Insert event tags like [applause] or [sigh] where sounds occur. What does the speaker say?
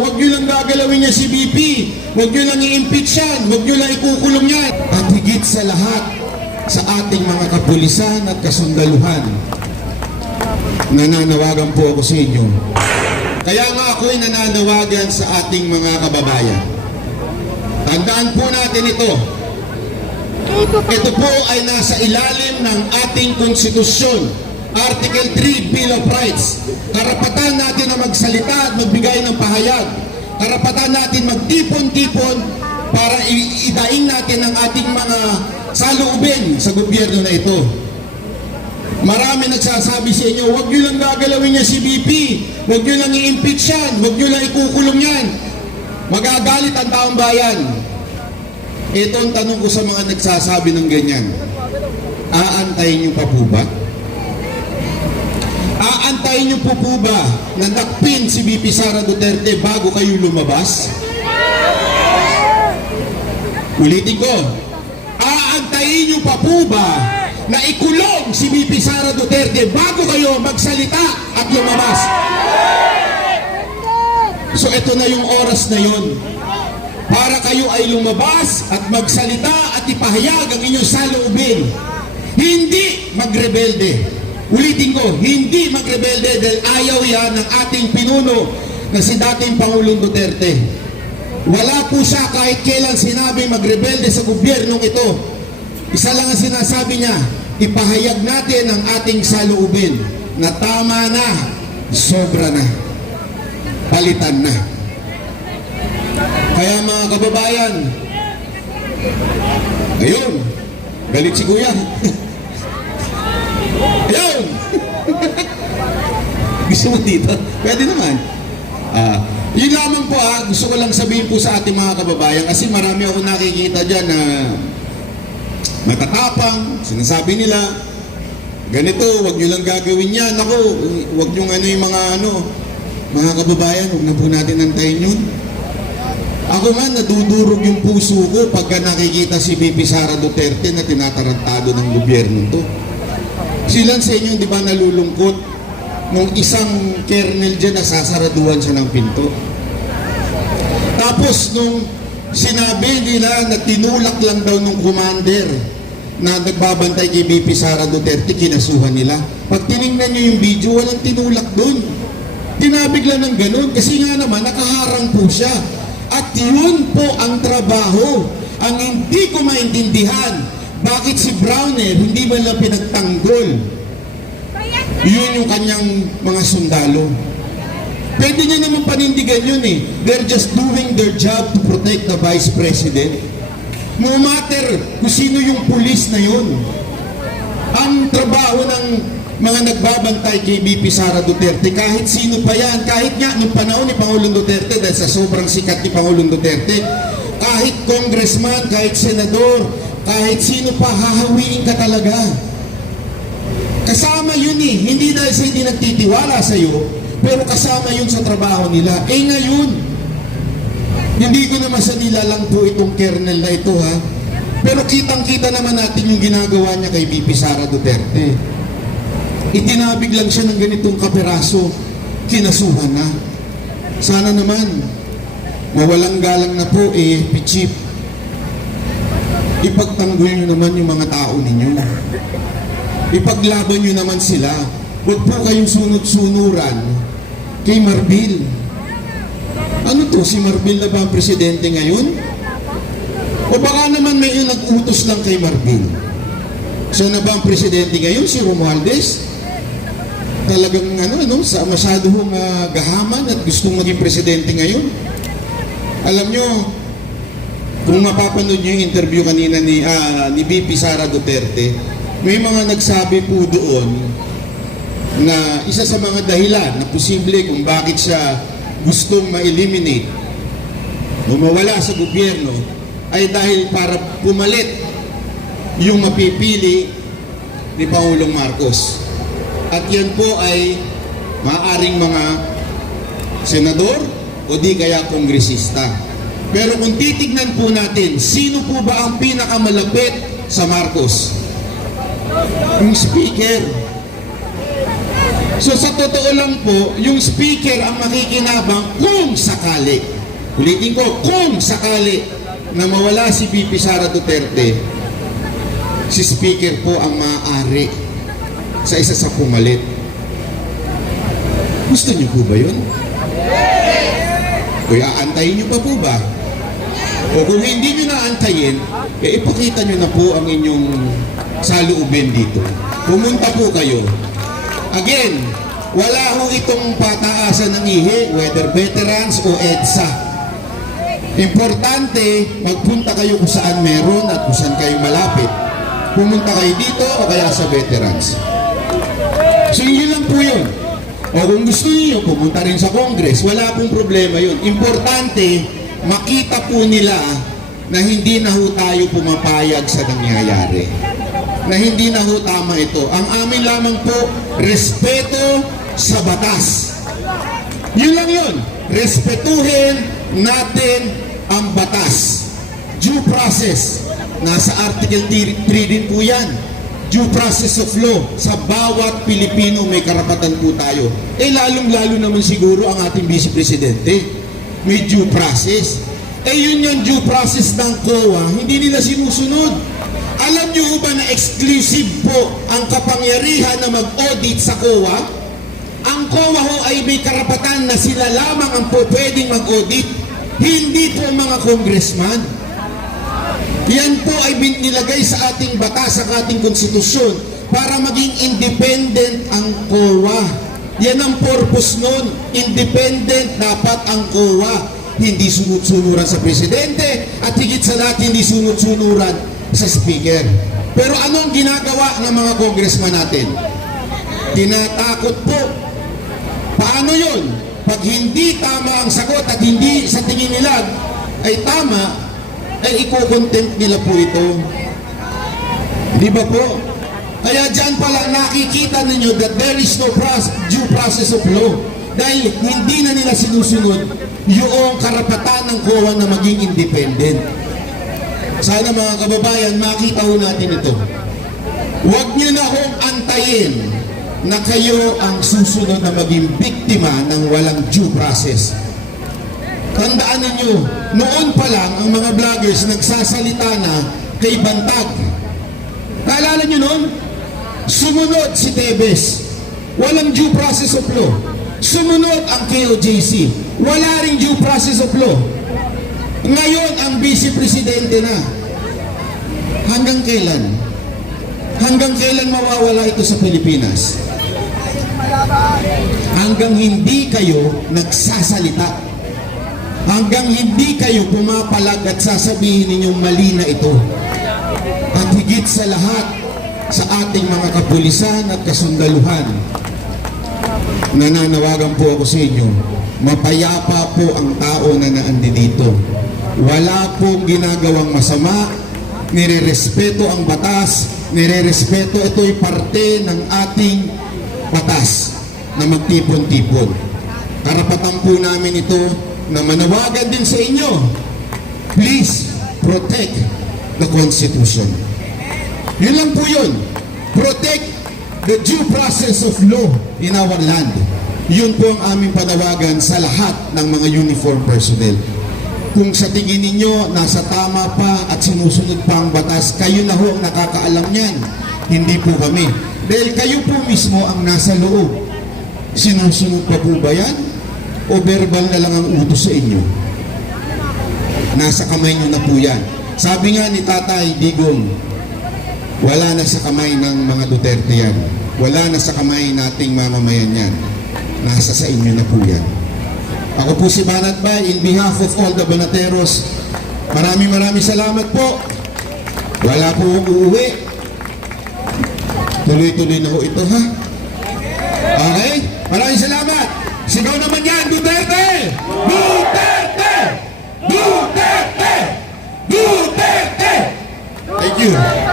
huwag nyo lang gagalawin niya si BP. Huwag nyo lang i-impeach yan. Huwag nyo lang ikukulong yan. At higit sa lahat, sa ating mga kapulisan at kasundaluhan, nananawagan po ako sa inyo. Kaya nga ako'y nananawagan sa ating mga kababayan. Tandaan po natin ito. Ito po ay nasa ilalim ng ating konstitusyon. Article 3, Bill of Rights. Karapatan natin na magsalita at magbigay ng pahayag. Karapatan natin magtipon-tipon para idaing natin ang ating mga saloobin sa gobyerno na ito. Marami nagsasabi sa inyo, huwag nyo lang gagalawin niya si BP. Huwag nyo lang i-impeach yan. Huwag nyo lang ikukulong yan. Magagalit ang taong bayan. Ito ang tanong ko sa mga nagsasabi ng ganyan. Aantayin niyo pa po ba? Aantayin niyo po po ba na nakpin si BP Sara Duterte bago kayo lumabas? Ulitin ko. Aantayin niyo pa po ba na ikulong si BP Sara Duterte bago kayo magsalita at lumabas? So ito na yung oras na yon para kayo ay lumabas at magsalita at ipahayag ang inyong saloobin. Hindi magrebelde. Ulitin ko, hindi magrebelde dahil ayaw yan ng ating pinuno na si dating Pangulong Duterte. Wala po siya kahit kailan sinabi magrebelde sa gobyernong ito. Isa lang ang sinasabi niya, ipahayag natin ang ating saloobin na tama na, sobra na, palitan na. Kaya mga kababayan, ayun, galit si Kuya. [laughs] ayun! [laughs] Gusto mo dito? Pwede naman. Ah, yun lamang po ah, gusto ko lang sabihin po sa ating mga kababayan kasi marami ako nakikita dyan na matatapang, sinasabi nila, ganito, wag nyo lang gagawin yan. Ako, wag nyo ano yung mga ano, mga kababayan, huwag na po natin antayin yun. Ako nga, nadudurog yung puso ko pagka nakikita si BP Sara Duterte na tinatarantado ng gobyerno to. Silan sa inyo, di ba, nalulungkot nung isang kernel dyan nasasaraduhan siya ng pinto. Tapos nung sinabi nila na tinulak lang daw nung commander na nagbabantay kay BP Sara Duterte, kinasuhan nila. Pag tiningnan nyo yung video, walang tinulak doon. Tinabig lang ng ganun kasi nga naman nakaharang po siya. At yun po ang trabaho. Ang hindi ko maintindihan, bakit si Browner hindi man lang pinagtanggol? Yun yung kanyang mga sundalo. Pwede niya naman panindigan yun eh. They're just doing their job to protect the Vice President. No matter kung sino yung pulis na yun. Ang trabaho ng mga nagbabantay kay BP Sara Duterte, kahit sino pa yan, kahit nga nung panahon ni Pangulong Duterte, dahil sa sobrang sikat ni Pangulong Duterte, kahit congressman, kahit senador, kahit sino pa, hahawiin ka talaga. Kasama yun eh. Hindi dahil sa hindi nagtitiwala sa iyo, pero kasama yun sa trabaho nila. Eh ngayon, hindi ko naman sa nilalang po itong kernel na ito ha. Pero kitang-kita naman natin yung ginagawa niya kay BP Sara Duterte. Itinabig lang siya ng ganitong kaperaso, kinasuhan na. Sana naman, mawalang galang na po eh, pichip. Ipagtanggol niyo naman yung mga tao ninyo. Ipaglaban nyo naman sila. Huwag po kayong sunod-sunuran kay Marbil. Ano to, si Marbil na ba ang presidente ngayon? O baka naman may yung nag-utos lang kay Marbil. So na ba ang presidente ngayon, si Romualdez? Talagang ano, ano, sa masyado hong ah, gahaman at gustong maging presidente ngayon. Alam nyo, kung mapapanood nyo yung interview kanina ni, ah, ni BP Sara Duterte, may mga nagsabi po doon na isa sa mga dahilan na posible kung bakit siya gustong ma-eliminate o mawala sa gobyerno ay dahil para pumalit yung mapipili ni Pangulong Marcos. At yan po ay maaring mga senador o di kaya kongresista. Pero kung titignan po natin, sino po ba ang pinakamalapit sa Marcos? Yung speaker. So sa totoo lang po, yung speaker ang makikinabang kung sakali. Ulitin ko, kung sakali na mawala si VP Sara Duterte, si speaker po ang maaari sa isa sa pumalit. Gusto niyo po ba yun? O aantayin niyo pa po ba? O kung hindi nyo naantayin, eh ipakita nyo na po ang inyong saluubin dito. Pumunta po kayo. Again, wala ho itong pataasan ng ihi, whether veterans o EDSA. Importante, magpunta kayo kung saan meron at kung saan kayo malapit. Pumunta kayo dito o kaya sa veterans. So yun lang po yun. O kung gusto niyo pumunta rin sa Congress, wala pong problema yun. Importante, makita po nila na hindi na ho tayo pumapayag sa nangyayari. Na hindi na ho tama ito. Ang amin lamang po, respeto sa batas. Yun lang yun. Respetuhin natin ang batas. Due process. Nasa Article 3 din po yan. Due process of law. Sa bawat Pilipino may karapatan po tayo. Eh lalong-lalo naman siguro ang ating Vice Presidente. May due process. Eh yun yung due process ng COA, hindi nila sinusunod. Alam niyo ba na exclusive po ang kapangyarihan na mag-audit sa COA? Ang COA ho ay may karapatan na sila lamang ang po pwedeng mag-audit, hindi po mga congressman. Yan po ay nilagay sa ating batas, sa ating konstitusyon, para maging independent ang COA. Yan ang purpose nun. Independent dapat ang COA. Hindi sunod-sunuran sa presidente at higit sa lahat hindi sunod-sunuran sa speaker. Pero anong ginagawa ng mga congressman natin? Tinatakot po Paano yun? Pag hindi tama ang sagot at hindi sa tingin nila ay tama, ay iko-contempt nila po ito. Di ba po? Kaya dyan pala nakikita ninyo that there is no pros- due process of law. Dahil hindi na nila sinusunod yung karapatan ng COA na maging independent. Sana mga kababayan, makita ho natin ito. Huwag niyo na hong antayin na kayo ang susunod na maging biktima ng walang due process. Tandaan ninyo, noon pa lang ang mga vloggers nagsasalita na kay Bantag. Naalala nyo noon? Sumunod si Tebes. Walang due process of law. Sumunod ang KOJC. Wala ring due process of law. Ngayon ang vice presidente na. Hanggang kailan? Hanggang kailan mawawala ito sa Pilipinas? Hanggang hindi kayo nagsasalita. Hanggang hindi kayo pumapalag at sasabihin ninyong mali na ito. At higit sa lahat, sa ating mga kapulisan at kasundaluhan, nananawagan po ako sa inyo, mapayapa po ang tao na naandi dito. Wala pong ginagawang masama, nirerespeto ang batas, nirerespeto ito'y parte ng ating batas na magtipon-tipon. Karapatan po namin ito na manawagan din sa inyo. Please protect the Constitution. Yun lang po yun. Protect the due process of law in our land. Yun po ang aming panawagan sa lahat ng mga uniform personnel. Kung sa tingin ninyo nasa tama pa at sinusunod pa ang batas, kayo na ho ang nakakaalam niyan. Hindi po kami. Dahil kayo po mismo ang nasa loob. Sinusunod pa po ba yan? O verbal na lang ang utos sa inyo? Nasa kamay nyo na po yan. Sabi nga ni Tatay Digong, wala na sa kamay ng mga Duterte yan. Wala na sa kamay nating mamamayan yan. Nasa sa inyo na po yan. Ako po si Banat Bay, in behalf of all the Banateros, maraming maraming salamat po. Wala po uuwi. Tuloy-tuloy na ho ito, ha? Okay? Maraming salamat. Sigaw naman yan, Duterte! Duterte! Duterte! Duterte! Thank you.